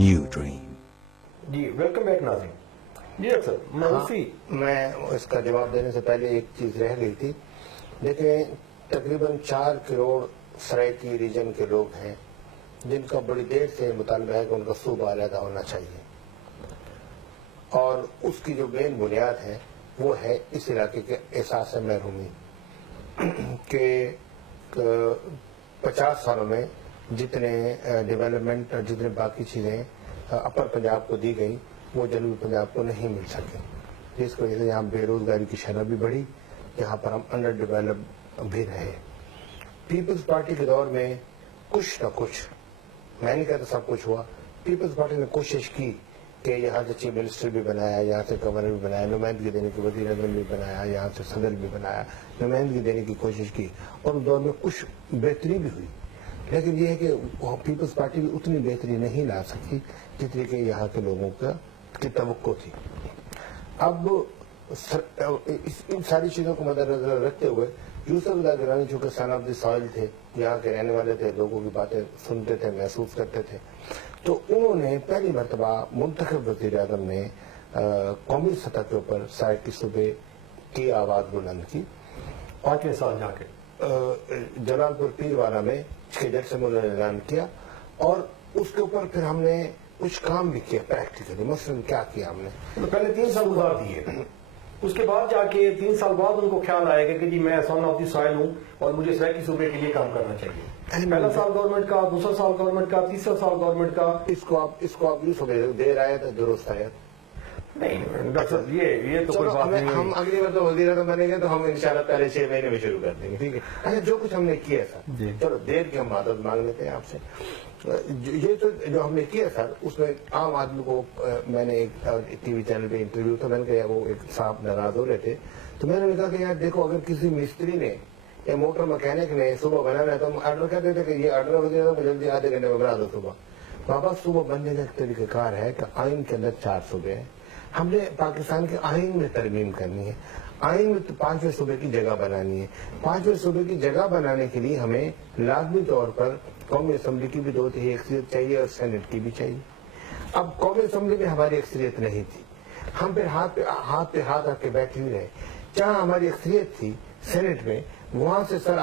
new dream. جی welcome back ناظرین. جی اکثر میں اس کا جواب دینے سے پہلے ایک چیز رہ گئی تھی. دیکھیں تقریباً 4 کروڑ سرائکی ریجن کے لوگ ہیں جن کا بڑی دیر سے مطالبہ ہے کہ ان کا صوبہ علیحدہ ہونا چاہیے، اور اس کی جو مین بنیاد ہے وہ ہے اس علاقے کے احساس محرومی کہ 50 سالوں میں جتنے ڈیولپمنٹ اور جتنے باقی چیزیں اپر پنجاب کو دی گئی وہ جنوبی پنجاب کو نہیں مل سکے، جس کی وجہ سے یہاں بے روزگاری کی شرح بھی بڑھی، یہاں پر ہم انڈر ڈیولپ بھی رہے. پیپلز پارٹی کے دور میں کچھ نہ کچھ، میں نہیں کہتا سب کچھ ہوا، پیپلز پارٹی نے کوشش کی کہ یہاں سے چیف منسٹر بھی بنایا، یہاں سے گورنر بھی بنایا، نمائندگی دینے کی وزیر اعظم بھی بنایا، یہاں سے صدر بھی بنایا، نمائندگی دینے کی کوشش کی، اور اس دور میں کچھ بہتری بھی ہوئی. لیکن یہ ہے کہ پیپلز پارٹی بھی اتنی بہتری نہیں لا سکی جتنی کہ یہاں کے لوگوں کی توقع تھی. اب ان ساری چیزوں کو مد نظر رکھتے ہوئے یوسف اللہ درانی چونکہ سن آف دی سوائل تھے، یہاں کے رہنے والے تھے، لوگوں کی باتیں سنتے تھے، محسوس کرتے تھے، تو انہوں نے پہلی مرتبہ منتخب وزیر اعظم نے قومی سطح کے اوپر سرائکی صوبے کی آواز بلند کی. 5 سال جا کے جلال پور پیرواڑہ میں چھیدر سے انہوں نے اعلان کیا، اور اس کے اوپر پھر ہم نے کچھ کام بھی کیا پریکٹیکلی. مثلاً کیا کیا ہم نے، پہلے 3 سال گزار دیے، اس کے بعد جا کے 3 سال بعد ان کو خیال آئے گا کہ جی میں سن آف دی سوائل ہوں اور مجھے سرائکی صوبے کے لیے کام کرنا چاہیے. پہلا سال گورنمنٹ کا، دوسرا سال گورنمنٹ کا، تیسرا سال گورنمنٹ کا. اس کو آپ یوں سمجھ دیر آیا تو درست آیا. نہیں ڈاکٹر صاحب یہ تو کوئی بات نہیں. ہم اگلی بار تو وزیر اعظم بنیں گے تو ہم انشاءاللہ پہلے 6 مہینے میں شروع کر دیں گے، ٹھیک ہے. اچھا جو کچھ ہم نے کیا سر، چلو دیر کی ہم معذرت مانگ لیتے ہیں آپ سے. یہ تو جو ہم نے کیا سر، اس میں عام آدمی کو، میں نے ایک ٹی وی چینل پہ انٹرویو تھا، میں نے کہا وہ ایک صاحب ناراض ہو رہے تھے، تو میں نے کہا کہ یار دیکھو اگر کسی مستری نے یا موٹر مکینک نے صبح بنانا ہے تو ہم آرڈر کہتے تھے کہ یہ آرڈر وغیرہ تو جلدی آدھے گھنٹے میں بنا دو صبح. بابا صبح بننے کا ایک طریقہ کار ہے کہ آئین کے اندر 4 صوبے ہیں. ہم نے پاکستان کے آئین میں ترمیم کرنی ہے، آئین میں 5ویں صوبے کی جگہ بنانی ہے. 5ویں صوبے کی جگہ بنانے کے لیے ہمیں لازمی طور پر قومی اسمبلی کی بھی 2/3 اکثریت چاہیے اور سینٹ کی بھی چاہیے. اب قومی اسمبلی میں ہماری اکثریت نہیں تھی، ہم پھر ہاتھ پہ ہاتھ رکھ کے بیٹھے ہوئے رہے. جہاں ہماری اکثریت تھی سینٹ میں، وہاں سے سر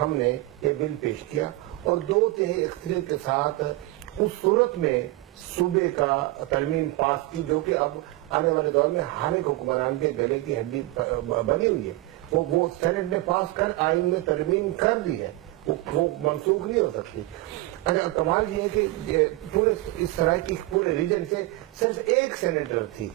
ہم نے یہ بل پیش کیا اور 2/3 اکثریت کے ساتھ اس صورت میں صوبے کا ترمیم پاس کی جو کہ اب آنے والے دور میں ہر ایک حکمران کے گلے کی ہڈی بنی ہوئی ہے. وہ سینٹ نے پاس کر آئین میں ترمیم کر دی ہے، وہ منسوخ نہیں ہو سکتی. اچھا کمال یہ ہے کہ پورے اس سرائکی پورے ریجن سے صرف ایک سینیٹر تھی،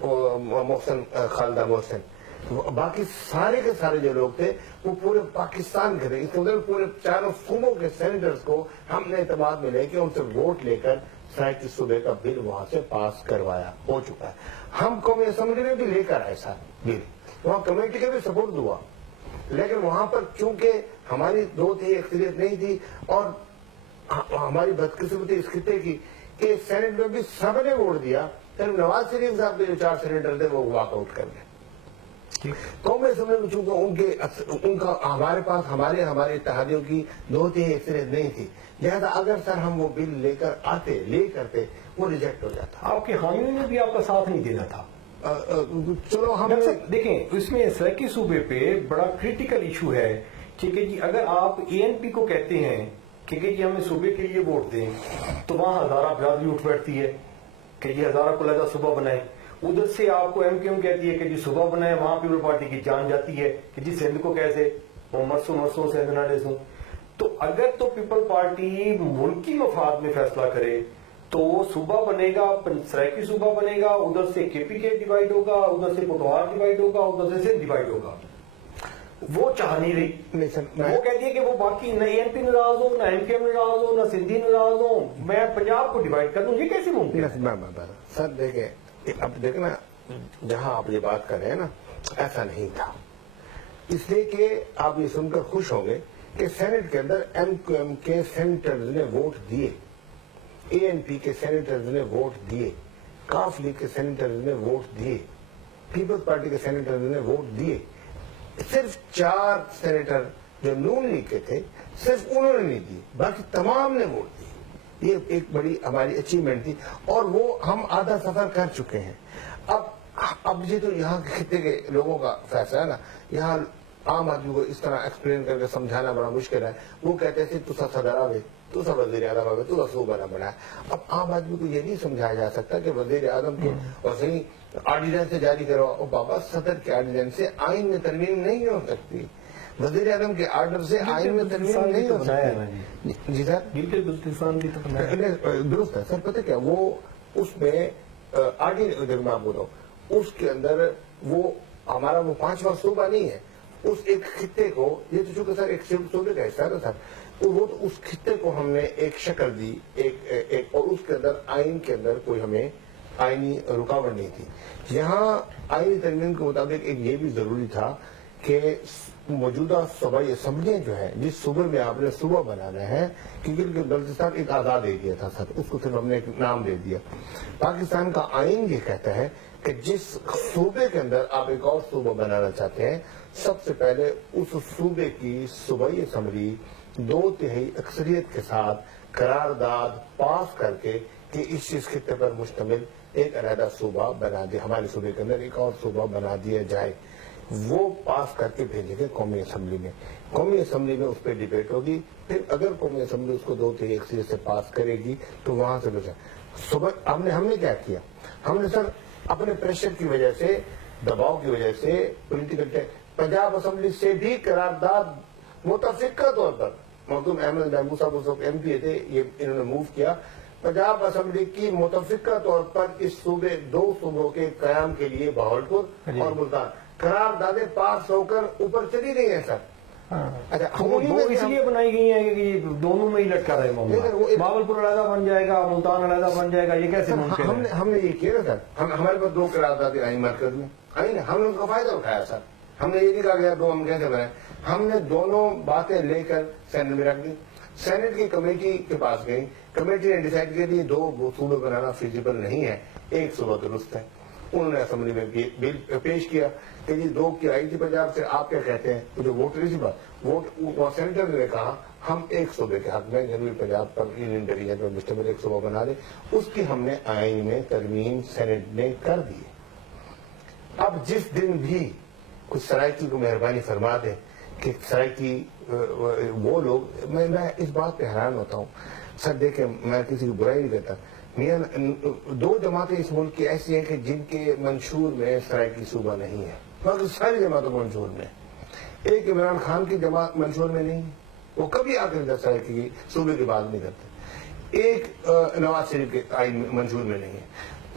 محسن خالدہ محسن. باقی سارے کے سارے جو لوگ تھے وہ پورے پاکستان کے تھے. اس کے اندر پورے 4 صوبوں کے سینیٹرز کو ہم نے اعتماد میں لے کے ان سے ووٹ لے کر سرائکی صوبے کا بل وہاں سے پاس کروایا ہو چکا ہے. ہم قومی اسمبلی میں بھی لے کر آئے سر بل، وہاں کمیٹی کا بھی سپورٹ ہوا، لیکن وہاں پر چونکہ ہماری 2/3 اکثریت نہیں تھی اور ہماری بدقسمتی اس خطے کی کہ سینٹ میں بھی سب نے ووٹ دیا، پھر نواز شریف صاحب کے جو 4 سینیٹر تھے وہ واک آؤٹ کر گئے. قومی اسمبلی میں چونکہ ان کا ہمارے پاس ہمارے اتحادیوں کی 2/3 اکثریت نہیں تھی، لہٰذا اگر سر ہم وہ بل لے کرتے وہ ریجیکٹ ہو جاتا. آپ کے حامیوں نے بھی آپ کا ساتھ نہیں دینا تھا. چلو ہم دیکھیں اس میں سرائکی صوبے پہ بڑا کریٹیکل ایشو ہے کہ جی اگر آپ ANP کو کہتے ہیں کہ جی ہمیں صوبے کے لیے ووٹ دیں تو وہاں ہزارہ برادری اٹھ بیٹھتی ہے کہ جی ہزارہ کو لہذا صوبہ بنائیں. ادھر سے آپ کو MKM کہتی ہے کہ جی صوبہ بنائیں، وہاں پیپل پارٹی کی جان جاتی ہے کہ جی سندھ کو کیسے وہ مرسوں سندھ نہ ڈسوں. تو اگر تو پیپل پارٹی ملکی مفاد میں فیصلہ کرے تو وہ صوبہ بنے گا، سرائکی صوبہ بنے گا، ادھر سے KPK ڈیوائیڈ ہوگا، ادھر سے پٹوار ڈیوائیڈ ہوگا، ادھر سے سندھ ڈیوائیڈ ہوگا. وہ چاہ نہیں رہی، وہ کہتی ہے کہ وہ باقی نہ ANP ناراض ہو، نہ MKM ناراض ہو، نہ سندھی ناراض ہو، میں پنجاب کو ڈیوائیڈ کر دوں. یہ کیسے ممکن ہے؟ سر دیکھیں اب دیکھنا جہاں آپ یہ بات کر رہے ہیں نا ایسا نہیں تھا، اس لیے کہ آپ یہ سن کر خوش ہوں گے کہ سینٹ کے اندر MQM کے سینیٹرز نے ووٹ دیے، ANP کے سینیٹرز نے ووٹ دیے، کاف لیگ کے سینیٹرز نے ووٹ دیے، پیپلز پارٹی کے سینیٹرز نے ووٹ دیے. صرف 4 سینیٹر جو نون لیگ کے تھے صرف انہوں نے نہیں دی، باقی تمام نے ووٹ دی. یہ ایک بڑی ہماری اچیومنٹ تھی اور وہ ہم آدھا سفر کر چکے ہیں. اب یہ تو یہاں کے خطے کے لوگوں کا فیصلہ ہے نا. یہاں عام آدمی کو اس طرح ایکسپلین کر کے سمجھانا بڑا مشکل ہے. وہ کہتے تھے تو صدر آوے، تو سا وزیر اعظم آوے، تو صوبہ نہ بنا ہے. اب عام آدمی کو یہ نہیں سمجھایا جا سکتا کہ وزیر اعظم کے اور صحیح آرڈیننس سے جاری کرو. اور بابا صدر کے آرڈیننس سے آئین میں ترمیم نہیں ہو سکتی، وزیر اعظم کے آرڈر سے آئین میں ترمیم نہیں ہو سکتی. جی سر درست ہے سر. پتہ کیا وہ اس میں آرڈیننس میں آپ بول رہا ہوں اس کے اندر وہ ہمارا وہ 5واں صوبہ نہیں ہے. اس ایک خطے کو، یہ تو چونکہ سر ایک صوبے کا حصہ ہے نا سر، وہ تو اس خطے کو ہم نے ایک شکل دی ایک اور اس کے اندر آئین کے اندر کوئی ہمیں آئینی رکاوٹ نہیں تھی. یہاں آئینی ترمیم کے مطابق ایک یہ بھی ضروری تھا کہ موجودہ صوبائی اسمبلیاں جو ہے جس صوبے میں آپ نے صوبہ بنانا ہے، کیونکہ بلوچستان ایک آزاد ایریا تھا سر، اس کو صرف ہم نے ایک نام دے دیا. پاکستان کا آئین یہ کہتا ہے کہ جس صوبے کے اندر آپ ایک اور صوبہ بنانا چاہتے ہیں، سب سے پہلے اس صوبے کی صوبائی اسمبلی 2/3 اکثریت کے ساتھ قرارداد پاس کر کے کہ اس خطے پر مشتمل ایک علیحدہ صوبہ بنا دے، ہمارے صوبے کے اندر ایک اور صوبہ بنا دیا جائے. وہ پاس کر کے بھیجیں گے قومی اسمبلی میں. قومی اسمبلی میں اس پہ ڈیبیٹ ہوگی. پھر اگر قومی اسمبلی اس کو 2/3 اکثریت سے پاس کرے گی تو وہاں سے ہم نے کیا کیا؟ ہم نے سر اپنے پریشر کی وجہ سے، دباؤ کی وجہ سے، پولیٹیکل پنجاب اسمبلی سے بھی قرارداد متفقہ طور پر، مخدوم احمد محبوب صاحب اس وقت MP تھے، یہ انہوں نے موو کیا، پنجاب اسمبلی کی متفقہ طور پر اس صوبے 2 صوبوں کے قیام کے لیے بہاولپور اور ملتان قراردادیں پاس ہو کر اوپر چلی گئی ہیں سر. اچھا وہ اس لیے بنائی گئی ہیں کہ یہ دونوں میں ہی لٹکا رہے معاملہ. بہاولپور علیحدہ بن جائے گا، ملتان علیحدہ بن جائے گا، یہ کیسے ممکن ہے؟ ہم نے یہ کیا نا سر، ہمارے پاس 2 قراردادیں آئی مرکز میں آئی نا، ہم نے ان کا فائدہ اٹھایا سر. ہم نے یہ نہیں کہا گیا 2 ہم کیسے بنائے، ہم نے دونوں باتیں لے کر سینٹ میں رکھ دی. سینٹ کی کمیٹی کے پاس گئی، کمیٹی نے ڈیسائیڈ کیا کہ 2 صوبے بنانا فیزیبل نہیں ہے، ایک صوبہ درست ہے. انہوں نے اسمبلی میں بل پیش کیا کہ جی 2 کی آئی تھی پنجاب سے، آپ کیا کہتے ہیں؟ تو جو ووٹ رہی تھی بات ووٹ سینیٹر نے کہا ہم ایک صوبے کے حق میں جنوبی پنجاب پر یونین ریجن پر مشتمل ایک صوبہ بنا دیں. اس کی ہم نے آئین میں ترمیم سینٹ نے کر دی. اب جس دن بھی کچھ سرائکی کو مہربانی فرما دیں کہ سرائکی وہ لوگ، میں اس بات پہ حیران ہوتا ہوں سر. دیکھیں میں کسی کی برائی نہیں کرتا، میاں 2 جماعتیں اس ملک کی ایسی ہیں کہ جن کے منشور میں سرائکی صوبہ نہیں ہے، باقی ساری جماعتوں منشور میں. ایک عمران خان کی جماعت منشور میں نہیں ہے، وہ کبھی آ کر سرائکی صوبے کی بات نہیں کرتے. ایک نواز شریف کے آئین منشور میں نہیں ہے.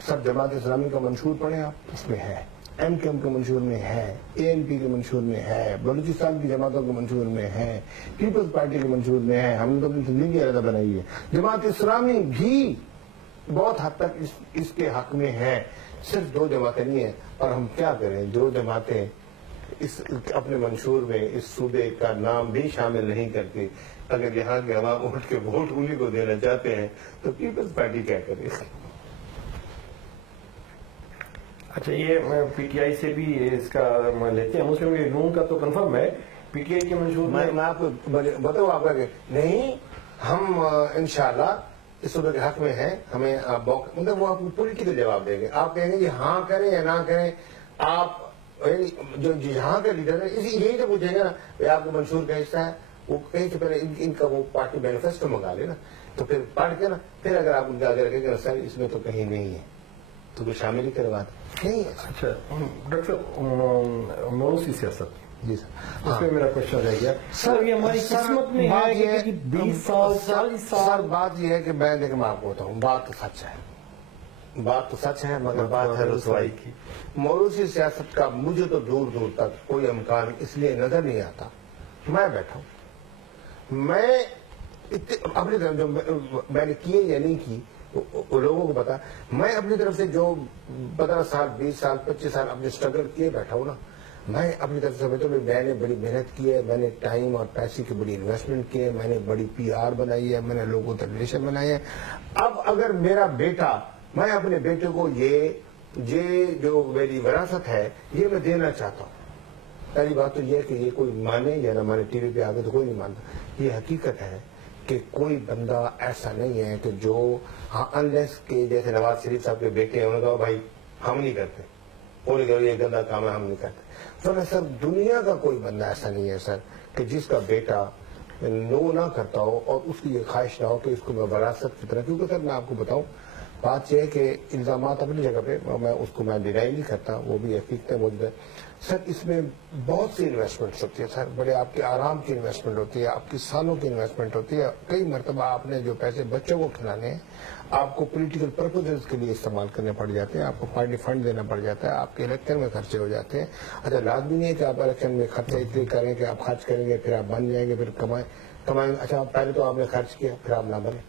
سب جماعت اسلامی کا منشور پڑھیں آپ، اس میں ہے، MKM کے منشور میں ہے، ANP کے منشور میں ہے، بلوچستان کی جماعتوں کے منشور میں ہے، پیپلز پارٹی کے منشور میں ہے. ہم نے تو اپنی زندگی علیحدہ بنائی ہے. جماعت اسلامی بھی بہت حد تک اس کے حق میں ہے. صرف 2 جماعتیں نہیں ہیں. اور ہم کیا کریں، 2 جماعتیں اپنے منشور میں اس صوبے کا نام بھی شامل نہیں کرتی. اگر یہاں کے عوام اٹھ کے ووٹ انہیں کو دینا چاہتے ہیں تو پیپلز پارٹی کیا کرے؟ اچھا یہ PTI سے بھی اس کا لیتے ہیں، مسلم لیگ نون کا تو کنفرم ہے، PTI کے منشور میں آپ کو بتاؤں آپ کا کہ نہیں، ہم انشاءاللہ اس صوبے کے حق میں ہیں. ہمیں مطلب وہ آپ کو پولیٹیکل جواب دیں گے. آپ کہیں گے یہ ہاں کریں یا نہ کریں. آپ جو یہاں کے لیڈر ہیں یہی تو پوچھیں گے نا آپ کو منشور کا حصہ ہے، وہ کہیں سے پہلے ان کا وہ پارٹی مینیفیسٹو منگا لے نا، تو پھر پڑھ کے نا پھر اگر آپ ان کے آگے رکھیں گے سر اس میں تو کہیں نہیں ہے تو کوئی شامل ہی کروا نہیں ہے. اچھا ڈاکٹر صاحب موروثی سیاست، جی سر اس پہ میرا کوشچن رہ گیا سر. یہ ہماری قسمت میں ہے کہ 20 سال 40 سال. بات یہ ہے کہ میں دیکھ میں آپ کو بتاؤں، بات تو سچ ہے، بات تو سچ ہے، مگر بات ہے رسوائی کی. موروثی سیاست کا مجھے تو دور دور تک کوئی امکان اس لیے نظر نہیں آتا. میں بیٹھا ہوں، میں اپنی طرف جو میں نے کیے یا نہیں کی وہ لوگوں کو پتا. میں اپنی طرف سے جو 15 سال 20 سال 25 سال اپنے اسٹرگل کیے بیٹھا ہوں نا، میں اپنی طرف سے میں نے بڑی محنت کی ہے، میں نے ٹائم اور پیسے کی بڑی انویسٹمنٹ کی ہے، میں نے بڑی PR بنائی ہے، میں نے لوگوں تک ریلیشن بنائی ہے. اب اگر میرا بیٹا، میں اپنے بیٹے کو یہ جو میری وراثت ہے یہ میں دینا چاہتا ہوں. پہلی بات تو یہ ہے کہ یہ کوئی مانے یا نہ مانے، TV پہ آگے تو کوئی نہیں مانتا. یہ حقیقت ہے کہ کوئی بندہ ایسا نہیں ہے کہ جو ہاں انلیس کے جیسے نواز شریف صاحب کے بیٹے ہیں انہوں نے کہا بھائی ہم نہیں کرتے، پوری کرو یہ گندا کام ہے ہم نہیں کرتے. سر دنیا کا کوئی بندہ ایسا نہیں ہے سر کہ جس کا بیٹا نو نہ کرتا ہو اور اس کی یہ خواہش نہ ہو کہ اس کو میں وراثت کی طرح. کیونکہ سر میں آپ کو بتاؤں بات یہ ہے کہ الزامات اپنی جگہ پہ میں اس کو میں ڈینائی نہیں کرتا، وہ بھی حقیقت موجود ہے. سر اس میں بہت سی انویسٹمنٹس ہوتی ہے سر، بڑے آپ کے آرام کی انویسٹمنٹ ہوتی ہے، آپ کی سالوں کی انویسٹمنٹ ہوتی ہے. کئی مرتبہ آپ نے جو پیسے بچوں کو کھلانے ہیں آپ کو پولیٹیکل پرپوزز کے لیے استعمال کرنے پڑ جاتے ہیں، آپ کو پارٹی فنڈ دینا پڑ جاتا ہے، آپ کے الیکشن میں خرچے ہو جاتے ہیں. اچھا لازمی نہیں ہے کہ آپ الیکشن میں خرچے اتنے کریں کہ آپ خرچ کریں گے پھر آپ بن جائیں گے، پھر کمائیں. اچھا پہلے تو آپ نے خرچ کیا پھر آپ نہ بنے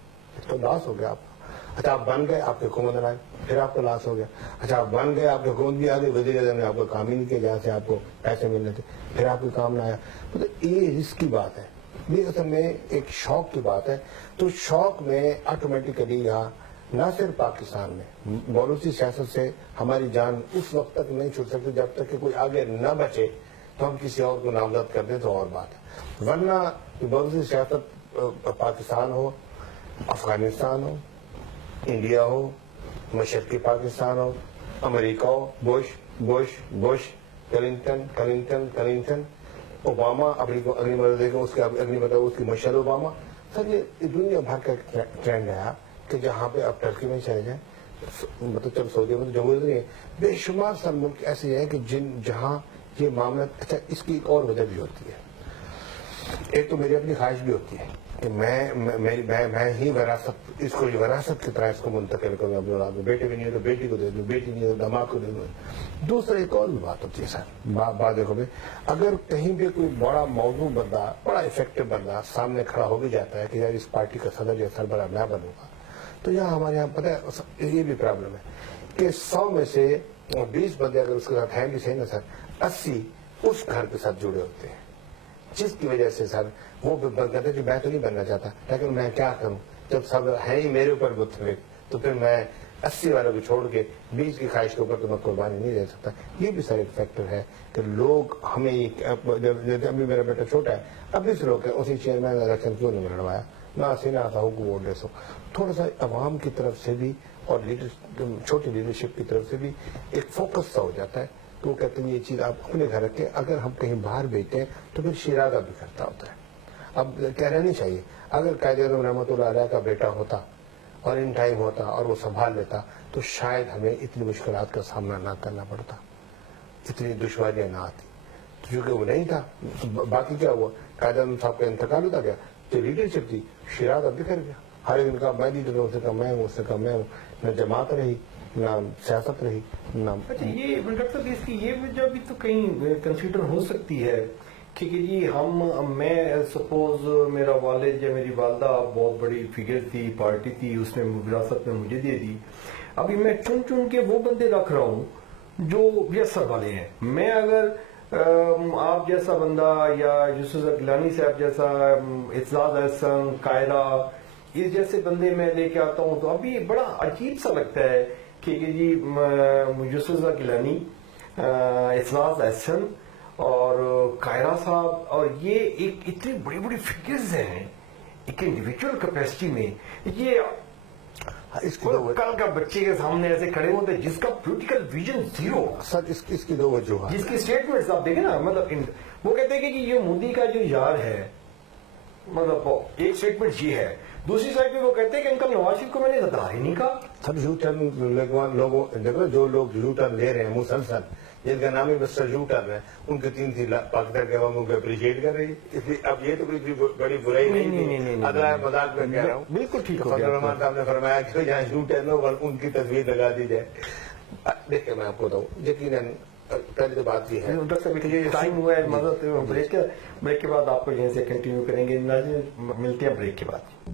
تو لاس ہو گیا آپ. اچھا آپ بن گئے آپ کی حکومت آئی پھر آپ کو لاس ہو گیا. اچھا آپ بن گئے آپ کی حکومت بھی آ گئی، وزیر اعظم نے آپ کو کام ہی نہیں کیا جہاں سے آپ کو پیسے ملنے تھے، پھر آپ کو کام نہ آیا. مطلب یہ رسک کی بات ہے، یہ اصل میں ایک شوق کی بات ہے. تو شوق میں آٹومیٹیکلی یہاں نہ صرف پاکستان میں بولوچی سیاست سے ہماری جان اس وقت تک نہیں چھوٹ سکتی جب تک کہ کوئی آگے نہ بچے تو ہم کسی اور کو نامزد کر دیں تو اور بات ہے. ورنہ بولوچی سیاست پاکستان ہو، افغانستان ہو، انڈیا ہو، مشرقی پاکستان ہو، امریکہ ہو، بش کلنٹن اوباما اگلی مرتبہ دیکھیں اس کے اگلی مرتبہ اس کی مشل اوباما. سر یہ دنیا بھر کا ٹرینڈ ہے کہ جہاں پہ آپ ٹرکی میں چلے جائیں، مطلب چل سعودی میں تو جمہوریت نہیں ہے، بے شمار سر ملک ایسے ہیں کہ جہاں یہ معاملہ. اچھا اس کی ایک اور وجہ بھی ہوتی ہے، ایک تو میری اپنی خواہش بھی ہوتی ہے کہ میں ہی وراثت اس کو وراثت کی طرح اس کو منتقل کروں اپنے اولاد میں. بیٹے بھی نہیں ہے تو بیٹی کو دے دوں، بیٹی نہیں ہے تو داماد کو دے دوں. دوسرا ایک اور بھی بات ہوتی ہے سر، بات دیکھو بھائی اگر کہیں پہ کوئی بڑا موضوع بندہ، بڑا افیکٹو بندہ سامنے کھڑا ہو بھی جاتا ہے کہ یار اس پارٹی کا صدر یا سربراہ میں بنوں گا، تو یہاں ہمارے یہاں پتہ ہے یہ بھی پرابلم ہے کہ 100 میں سے 20 بندے اگر اس کے ساتھ ہیں بھی صحیح نا سر، 80 اس گھر کے ساتھ جڑے ہوتے ہیں، جس کی وجہ سے سر وہ کہتے ہیں کہ میں تو نہیں بننا چاہتا لیکن میں کیا کروں جب سب ہے ہی میرے اوپر متفق، تو پھر میں 80 والوں کو چھوڑ کے 20 کی خواہش کے اوپر تو میں قربانی نہیں دے سکتا. یہ بھی سر ایک فیکٹر ہے کہ لوگ ہمیں ابھی میرا بیٹا چھوٹا ہے، اب اس لوگ اسی چیئرمین الیکشن کیوں نہیں لڑوایا، میں اسی نہ آتا ہوں کو ووٹ دے سو. تھوڑا سا عوام کی طرف سے بھی اور چھوٹی لیڈرشپ کی طرف سے بھی ایک فوکس سا ہو جاتا ہے تو وہ کہتے ہیں یہ چیز آپ اپنے گھر رکھیں، اگر ہم کہیں باہر بیچتے ہیں تو پھر شیرازہ بھی کرتا ہوتا ہے. اب کہہ رہنا چاہیے اگر قائد اعظم رحمۃ اللہ علیہ کا بیٹا ہوتا اور ان ٹائم ہوتا اور وہ سنبھال لیتا تو شاید ہمیں اتنی مشکلات کا سامنا نہ کرنا پڑتا، اتنی دشواریاں نہ آتی. چونکہ وہ نہیں تھا، باقی کیا ہوا، قائد اعظم صاحب کا انتقال ہوتا گیا تو لیڈرشپ تھی، شیرازہ بکھر گیا. ہر ایک نے کہا میں لیڈر ہوں، اس نے کہا میں ہوں، اس نے کہا میں ہوں. نہ جماعت رہی نہ سیاست رہی نہ. اچھا یہ ڈاکٹر صاحب اس کی یہ وجہ بھی تو کہیں کنسیڈر ہو سکتی ہے کہ جی میں سپوز میرا والد یا میری والدہ بہت بڑی فگر تھی، پارٹی تھی، اس نے وراثت میں مجھے دے دی. ابھی میں چن کے وہ بندے رکھ رہا ہوں جو یسر والے ہیں. میں اگر آپ جیسا بندہ یا یوسف گیلانی صاحب جیسا، اعتزاز احسن، قائرہ، یہ جیسے بندے میں لے کے آتا ہوں تو ابھی بڑا عجیب سا لگتا ہے کہ جی یوسف گیلانی، اعتزاز احسن اور قائرہ صاحب، اور یہ ایک اتنی بڑی بڑی فگرز ہیں ایک انڈیویجول کیپیسٹی میں. یہ کل کا بچے کے سامنے ایسے کھڑے ہوتے ہیں جس کا پولیٹیکل ویژن زیرو. سر اس کی دو وجوہات، جس کی اسٹیٹمنٹس آپ دیکھیں نا، مطلب وہ کہتے ہیں کہ یہ مودی کا جو یار ہے، مطلب ایک اسٹیٹمنٹ یہ ہے، دوسری سائڈ پہ وہ کہتے ہیں کہ انکل نواز شریف کو میں نے زدار ہی نہیں کہا. سب یو ٹرن لوگوں دیکھو جو لوگ یو ٹرن لے رہے ہیں مسلسل، جن کا نام ہی مسٹر یو ٹرن ہے، ان کے 3 تھی پاکستان کے عوام ان کو اپریشیٹ کر رہی ہے. اب یہ تو کوئی بڑی برائی نہیں، ادھر مذاق میں کہہ رہا ہوں. بالکل ٹھیک ہے. فضل الرحمان صاحب نے فرمایا کہ جہاں یو ٹرن ہو ان کی تصویر لگا دی جائے. دیکھیں میں آپ کو بتاؤں یقیناً پہلی تو بات یہ ہے ٹائم ہوا ہے مدد بریک کے بعد آپ کو یہیں سے کنٹینیو کریں گے. ملتے ہیں بریک کے بعد.